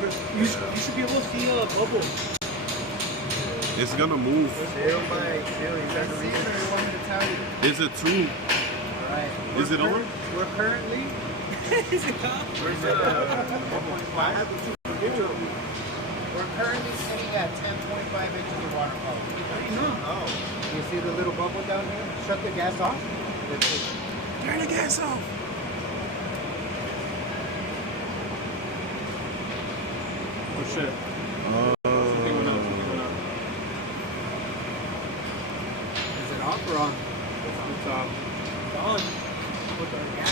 You should be able to see a bubble. It's gonna move. Chill, Mike. Chill. You guys see it or you want me to tell you? Is it two? Alright. Is it on? We're currently... Is it up? We're currently sitting at 10.5 inches of water color. No. You see the little bubble down here? Shut the gas off. Turn the gas off. Oh shit. Something went up. Is it off or on? It's on. With the gas